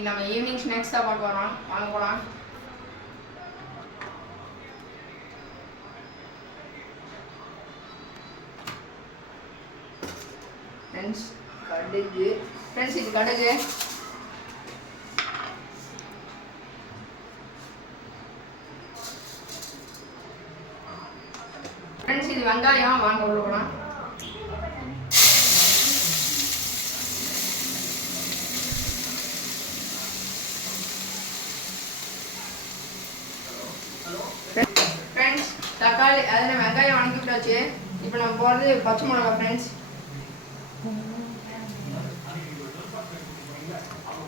இன்னைக்கு நம்ம evening snacks தான் பார்க்க வரோம். வாங்க போகலாம். ஃப்ரெண்ட்ஸ் கடுகு, ஃப்ரெண்ட்ஸ் இது கடுகு, ஃப்ரெண்ட்ஸ் இது வெங்காயம். வாங்க உள்ள போகலாம். ஃப்ரெண்ட்ஸ் தக்காளி அதில் வெங்காயம் வணக்கி விட்டாச்சு. இப்போ நம்ம போகிறது பச்சை மிளகா.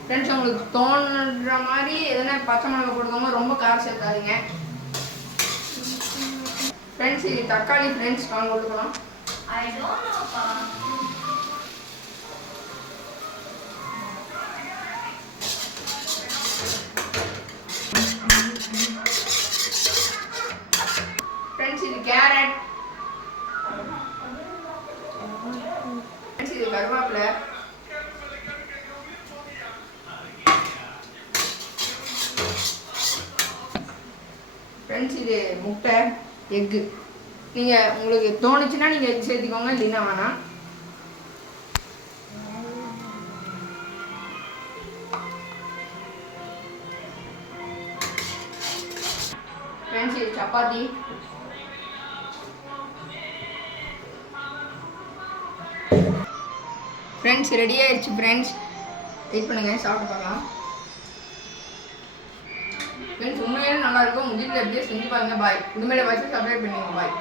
ஃப்ரெண்ட்ஸ் உங்களுக்கு தோணுற மாதிரி எதனா பச்சை மிளகா போடுவாங்க, ரொம்ப காரம் சேர்த்தாதீங்க. ஃப்ரெண்ட்ஸ் இது தக்காளி. ஃப்ரெண்ட்ஸ் வாங்க உள்ள போகலாம். ஃப்ரெண்ட்ஸ் இது கேரட். ஃப்ரெண்ட்ஸ் இது கருவேப்பிலை. ஃப்ரெண்ட்ஸ் இது முட்டை, எக்கு. நீங்கள் உங்களுக்கு தோணுச்சுன்னா நீங்கள் எக் சேர்த்துக்கோங்க, இல்லைன்னா வேணாம். ஃப்ரெண்ட்ஸ் இது சப்பாத்தி. ஃப்ரெண்ட்ஸ் ரெடி ஆயிடுச்சு. ஃப்ரெண்ட்ஸ் வெயிட் பண்ணுங்கள், சாப்பிட்டு பார்க்கலாம். ஃப்ரெண்ட்ஸ் உண்மையிலே நல்லாயிருக்கும். உங்கள் வீட்டில் எப்படியே செஞ்சு பாருங்கள். பாய். இனிமேல் வச்சு சப்ஸ்கிரைப் பண்ணுங்க. பாய்.